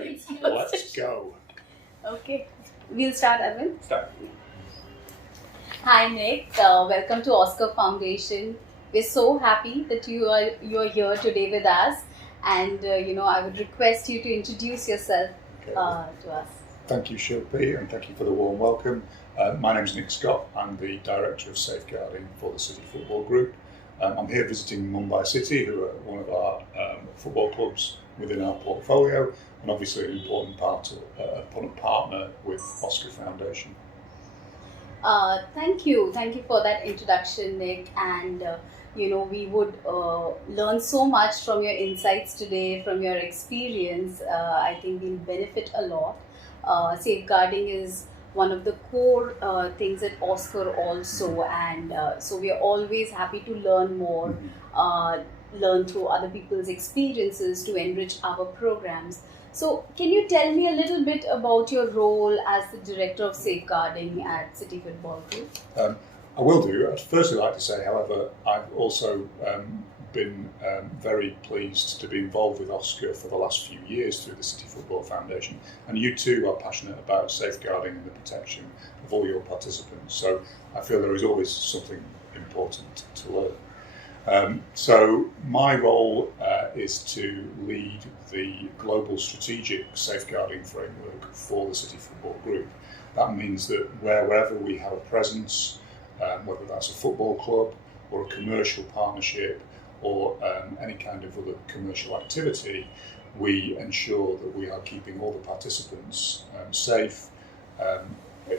Okay, let's go. Okay, we'll start, Evan. Start. Hi, Nic. Welcome to Oscar Foundation. We're so happy that you are here today with us, and I would request you to introduce yourself to us. Thank you, Shilpi, and thank you for the warm welcome. My name is Nic Scott. I'm the Director of Safeguarding for the City Football Group. I'm here visiting Mumbai City, who are one of our football clubs within our portfolio, and obviously an important partner with Oscar Foundation. Thank you for that introduction, Nic. And we would learn so much from your insights today, from your experience. I think we'll benefit a lot. Safeguarding is one of the core things at Oscar also, and so we are always happy to learn more, learn through other people's experiences to enrich our programs. So can you tell me a little bit about your role as the Director of Safeguarding at City Football Group? I will do. I'd firstly like to say, however, I've also been very pleased to be involved with Oscar for the last few years through the City Football Foundation, and you too are passionate about safeguarding and the protection of all your participants, so I feel there is always something important to learn. So my role is to lead the global strategic safeguarding framework for the City Football Group. That means that wherever we have a presence, whether that's a football club or a commercial partnership or any kind of other commercial activity, we ensure that we are keeping all the participants safe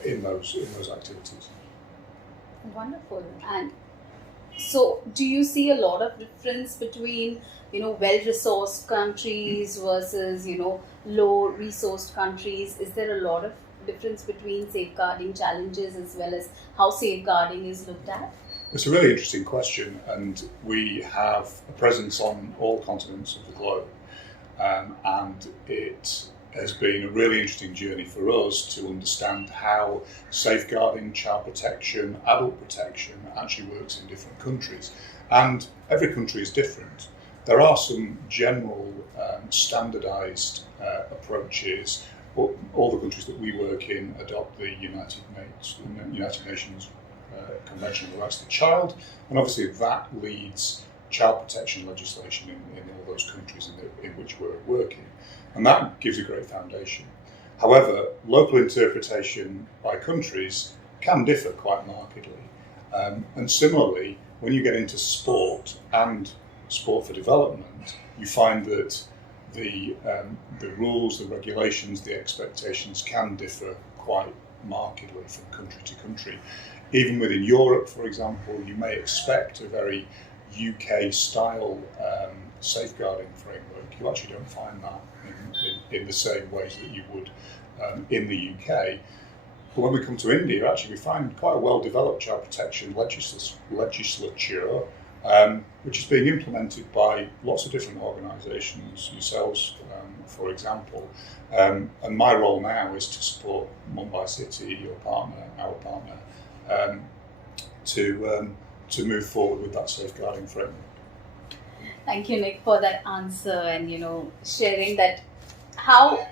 in those activities. Wonderful. And so do you see a lot of difference between well-resourced countries versus low-resourced countries? Is there a lot of difference between safeguarding challenges as well as how safeguarding is looked at? It's a really interesting question, and we have a presence on all continents of the globe, and it has been a really interesting journey for us to understand how safeguarding, child protection, adult protection actually works in different countries, and every country is different. There are some general standardised approaches. All the countries that we work in adopt the United Nations Convention on the Rights of the Child, and obviously that leads child protection legislation in all those countries in which we're working, and that gives a great foundation. However, local interpretation by countries can differ quite markedly, and similarly, when you get into sport and sport for development, you find that the rules, the regulations, the expectations can differ quite markedly from country to country. Even within Europe, for example, you may expect a very UK-style safeguarding framework. You actually don't find that in the same ways that you would in the UK. But when we come to India, actually we find quite a well-developed child protection legislature, which is being implemented by lots of different organisations, yourselves, for example. And my role now is to support Mumbai City, your partner, our partner, to move forward with that safeguarding framework. Thank you, Nic, for that answer, and sharing that how,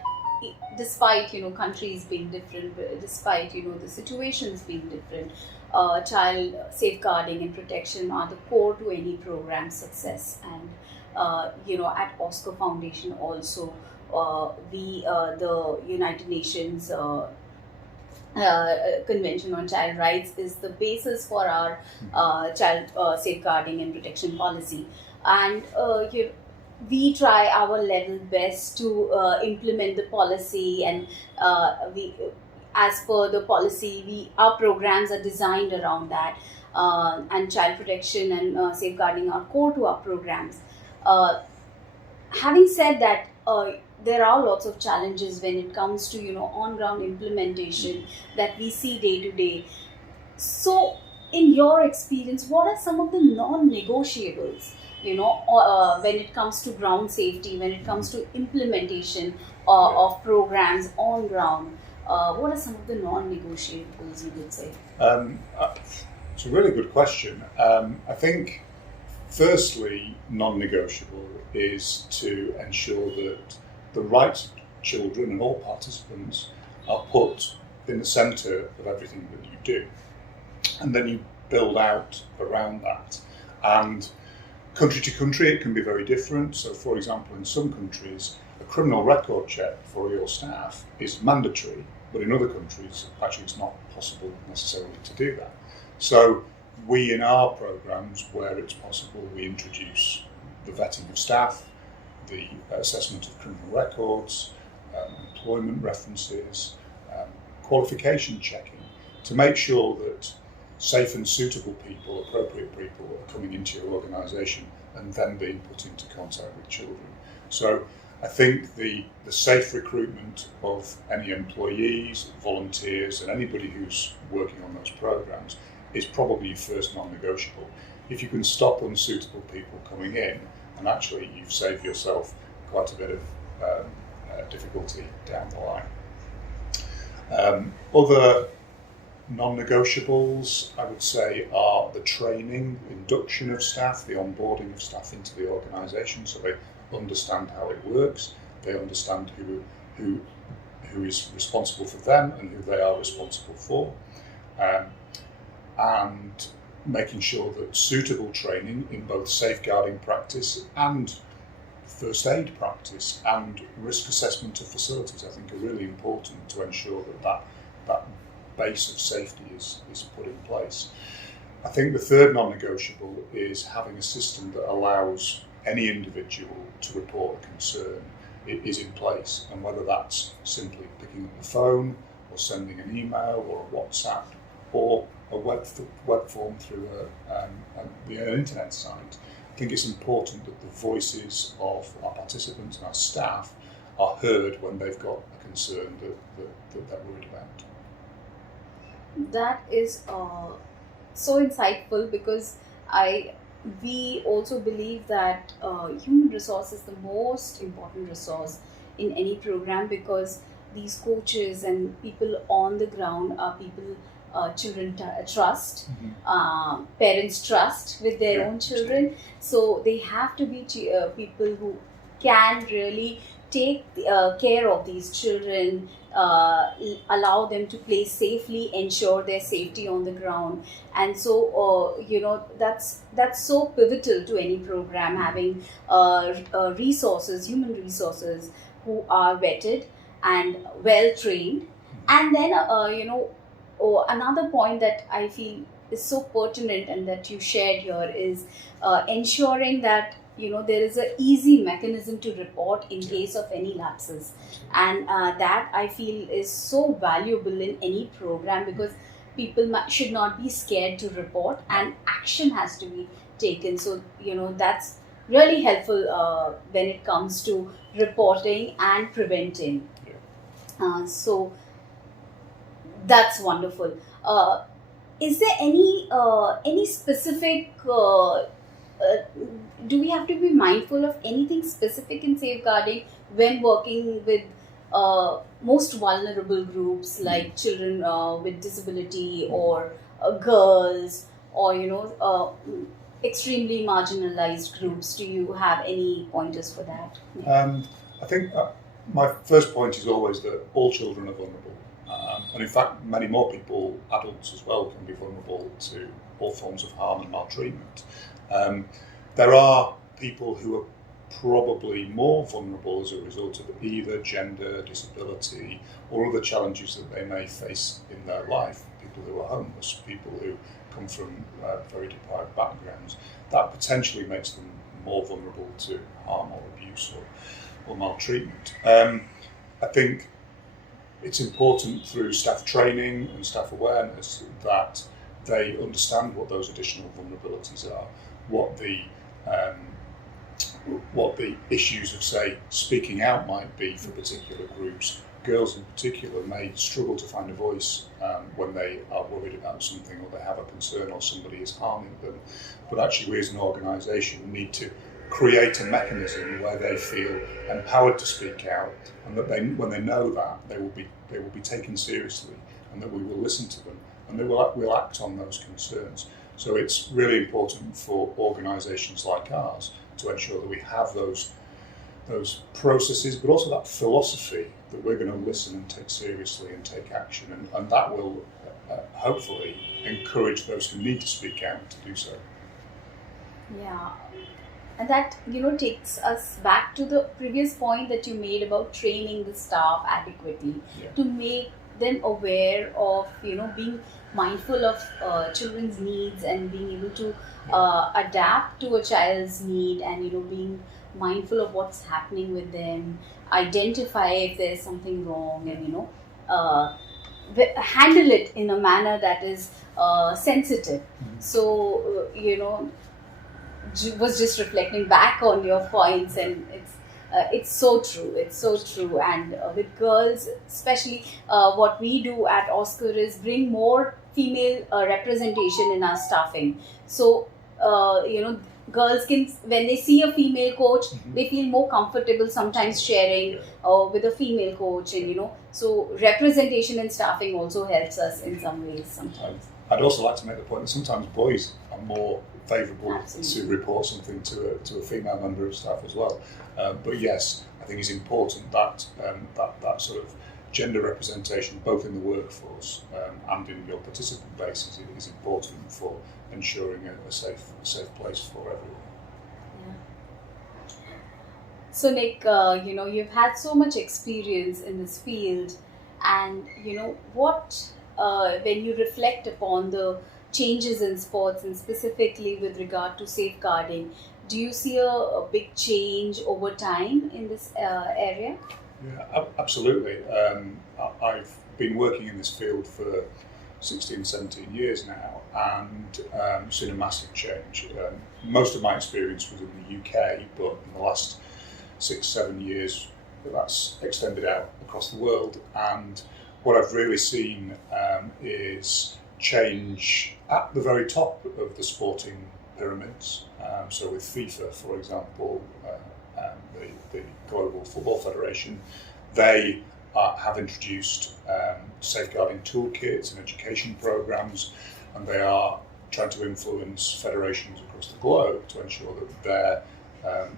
despite countries being different, despite the situations being different, child safeguarding and protection are the core to any program success. And at Oscar Foundation also, the United Nations Convention on Child Rights is the basis for our child safeguarding and protection policy, and we try our level best to implement the policy, and as per the policy, our programs are designed around that, and child protection and safeguarding are core to our programs. Having said that, there are lots of challenges when it comes to on-ground implementation that we see day to day. So, in your experience, what are some of the non-negotiables? When it comes to ground safety, when it comes to implementation of programs on ground, what are some of the non-negotiables you would say? It's a really good question. I think, firstly, non-negotiable is to ensure that the right children and all participants are put in the centre of everything that you do. And then you build out around that. And country to country, it can be very different. So, for example, in some countries, a criminal record check for your staff is mandatory, but in other countries, actually, it's not possible necessarily to do that. So, we in our programmes, where it's possible, we introduce the vetting of staff, the assessment of criminal records, employment references, qualification checking, to make sure that safe and suitable people, appropriate people, are coming into your organisation and then being put into contact with children. So I think the safe recruitment of any employees, volunteers, and anybody who's working on those programmes is probably your first non-negotiable. If you can stop unsuitable people coming in, and actually you've saved yourself quite a bit of difficulty down the line. Other non-negotiables, I would say, are the training, induction of staff, the onboarding of staff into the organisation, so they understand how it works, they understand who is responsible for them and who they are responsible for, and making sure that suitable training in both safeguarding practice and first aid practice and risk assessment of facilities, I think, are really important to ensure that base of safety is put in place. I think the third non-negotiable is having a system that allows any individual to report a concern is in place, and whether that's simply picking up the phone or sending an email or a WhatsApp or a web form through an internet site. I think it's important that the voices of our participants and our staff are heard when they've got a concern that they're worried about. That is so insightful, because we also believe that human resource is the most important resource in any program, because these coaches and people on the ground are people children trust, parents trust with their own children. So they have to be people who can really take care of these children, allow them to play safely, ensure their safety on the ground. And so that's so pivotal to any program, having resources, human resources who are vetted and well trained. And then another point that I feel is so pertinent and that you shared here is ensuring that there is an easy mechanism to report in case of any lapses, and that I feel is so valuable in any program, because people should not be scared to report and action has to be taken. So that's really helpful when it comes to reporting and preventing. So that's wonderful. Is there any specific? Do we have to be mindful of anything specific in safeguarding when working with most vulnerable groups like children with disability or girls or extremely marginalized groups? Do you have any pointers for that? I think my first point is always that all children are vulnerable. And in fact, many more people, adults as well, can be vulnerable to all forms of harm and maltreatment. There are people who are probably more vulnerable as a result of either gender, disability, or other challenges that they may face in their life. People who are homeless, people who come from very deprived backgrounds. That potentially makes them more vulnerable to harm or abuse or maltreatment. I think it's important through staff training and staff awareness that they understand what those additional vulnerabilities are, what the issues of, say, speaking out might be for particular groups. Girls in particular may struggle to find a voice when they are worried about something or they have a concern or somebody is harming them. But actually, we as an organisation need to create a mechanism where they feel empowered to speak out, and that when they know that, they will be taken seriously, and that we will listen to them, and they will act on those concerns. So it's really important for organisations like ours to ensure that we have those those processes, but also that philosophy that we're going to listen and take seriously and take action, and that will hopefully encourage those who need to speak out to do so. Yeah, and that takes us back to the previous point that you made about training the staff adequately to make them aware of being mindful of children's needs and being able to adapt to a child's need, and being mindful of what's happening with them, identify if there's something wrong, and handle it in a manner that is sensitive. So was just reflecting back on your points, and it's so true. It's so true. And with girls, especially, what we do at Oscar is bring more female representation in our staffing. So girls can, when they see a female coach, they feel more comfortable sometimes sharing with a female coach, and so representation in staffing also helps us in some ways sometimes. I'd also like to make the point that sometimes boys are more favourable to report something to a female member of staff as well. But yes, I think it's important that that sort of gender representation, both in the workforce and in your participant base, is important for ensuring a safe place for everyone. Yeah. So Nic, you've had so much experience in this field, and what when you reflect upon the changes in sports, and specifically with regard to safeguarding, do you see a big change over time in this area? Yeah, absolutely. I've been working in this field for 16, 17 years now, and seen a massive change. Most of my experience was in the UK, but in the last 6-7 years, that's extended out across the world. And what I've really seen is change at the very top of the sporting pyramids. So with FIFA, for example, the Global Football Federation, they have introduced safeguarding toolkits and education programs, and they are trying to influence federations across the globe to ensure that their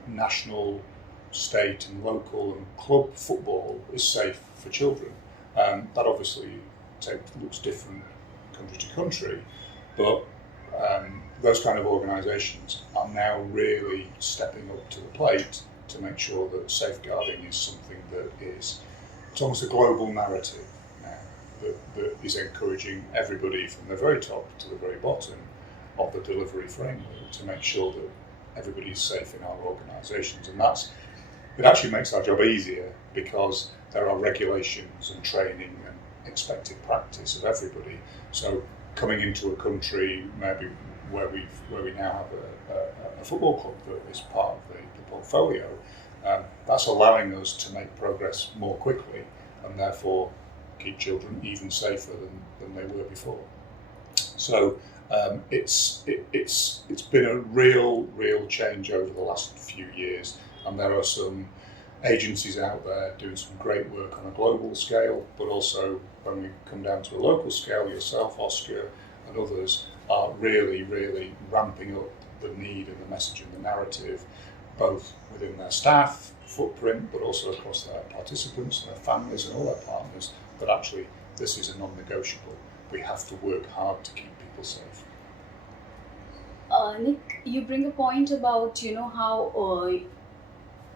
national, state and local and club football is safe for children. That obviously looks different country to country, but those kind of organisations are now really stepping up to the plate to make sure that safeguarding is something that it's almost a global narrative now that is encouraging everybody from the very top to the very bottom of the delivery framework to make sure that everybody is safe in our organisations. And it actually makes our job easier, because there are regulations and training and expected practice of everybody. So coming into a country maybe where we now have a football club that is part of the portfolio, that's allowing us to make progress more quickly, and therefore keep children even safer than they were before. So it's been a real change over the last few years, and there are some agencies out there doing some great work on a global scale, but also when we come down to a local scale, yourself, Oscar, and others are really ramping up the need and the message and the narrative, both within their staff footprint, but also across their participants, their families and all their partners, that actually this is a non-negotiable. We have to work hard to keep people safe. Nic, you bring a point about how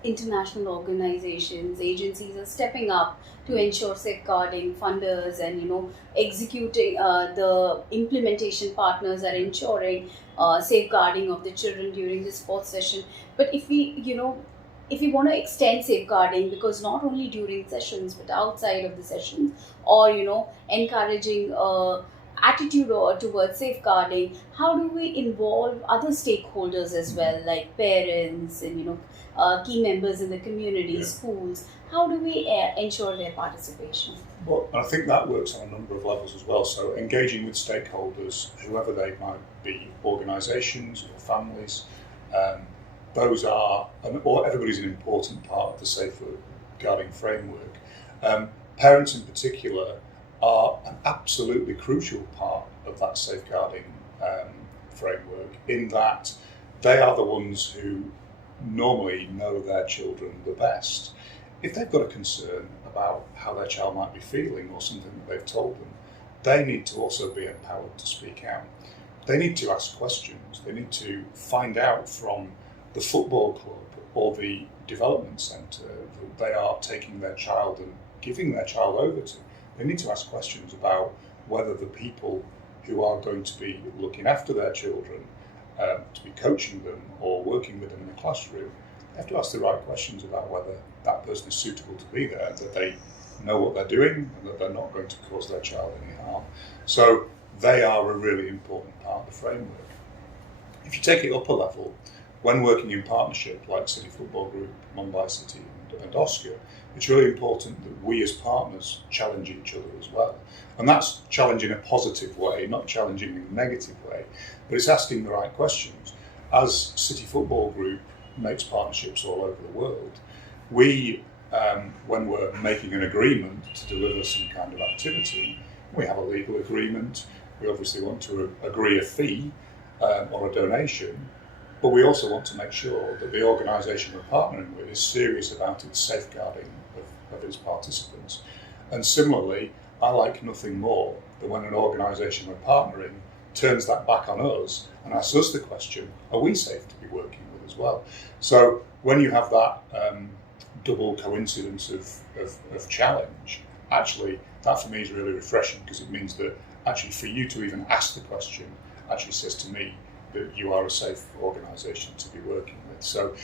international organizations, agencies are stepping up to ensure safeguarding, funders and executing, the implementation partners are ensuring safeguarding of the children during the sports session. But if we want to extend safeguarding, because not only during sessions but outside of the sessions, or encouraging attitude towards safeguarding, how do we involve other stakeholders as well, like parents and key members in the community, schools? How do we ensure their participation? Well, I think that works on a number of levels as well. So engaging with stakeholders, whoever they might be, organisations or families, those are, or everybody's an important part of the safeguarding framework. Parents in particular are an absolutely crucial part of that safeguarding framework, in that they are the ones who normally know their children the best. If they've got a concern about how their child might be feeling or something that they've told them, they need to also be empowered to speak out. They need to ask questions. They need to find out from the football club or the development centre that they are taking their child and giving their child over to. They need to ask questions about whether the people who are going to be looking after their children, to be coaching them or working with them in the classroom, they have to ask the right questions about whether that person is suitable to be there, that they know what they're doing and that they're not going to cause their child any harm. So they are a really important part of the framework. If you take it up a level, when working in partnership like City Football Group, Mumbai City and Oscar, it's really important that we as partners challenge each other as well. And that's challenging in a positive way, not challenging in a negative way, but it's asking the right questions. As City Football Group makes partnerships all over the world, we, when we're making an agreement to deliver some kind of activity, we have a legal agreement. We obviously want to agree a fee or a donation, but we also want to make sure that the organisation we're partnering with is serious about its safeguarding of its participants. And similarly, I like nothing more than when an organisation we're partnering turns that back on us and asks us the question, are we safe to be working with as well? So when you have that double coincidence of challenge, actually that for me is really refreshing, because it means that actually for you to even ask the question actually says to me that you are a safe organisation to be working with. So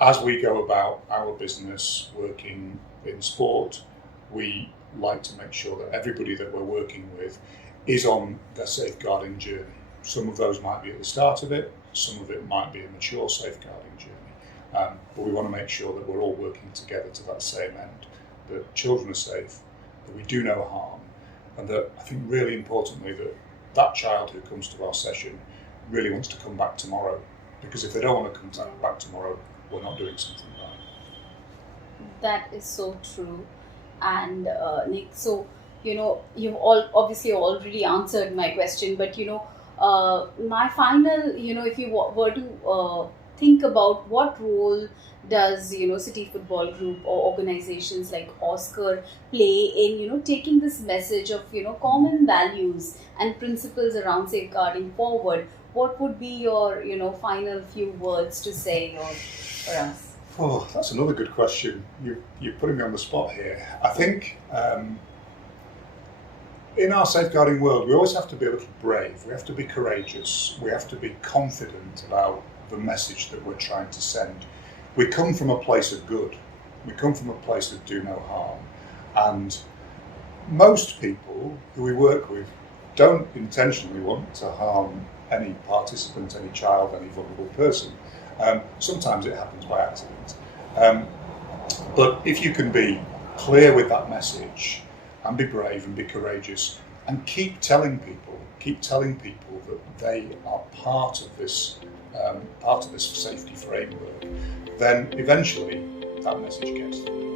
as we go about our business working in sport, we like to make sure that everybody that we're working with is on their safeguarding journey. Some of those might be at the start of it, some of it might be a mature safeguarding journey. But we want to make sure that we're all working together to that same end, that children are safe, that we do no harm, and that I think really importantly that child who comes to our session really wants to come back tomorrow, because if they don't want to come back tomorrow, we're not doing something right. That is so true. And Nic, so you've obviously already answered my question, but my final, if you were to think about what role does City Football Group or organizations like Oscar play in taking this message of common values and principles around safeguarding forward, what would be your final few words to say for us? Oh, that's another good question. You're putting me on the spot here. I think in our safeguarding world, we always have to be a little brave. We have to be courageous. We have to be confident about the message that we're trying to send. We come from a place of good. We come from a place of do no harm. And most people who we work with don't intentionally want to harm any participant, any child, any vulnerable person. Sometimes it happens by accident. But if you can be clear with that message and be brave and be courageous and keep telling people that they are part of this safety framework, then eventually that message gets through.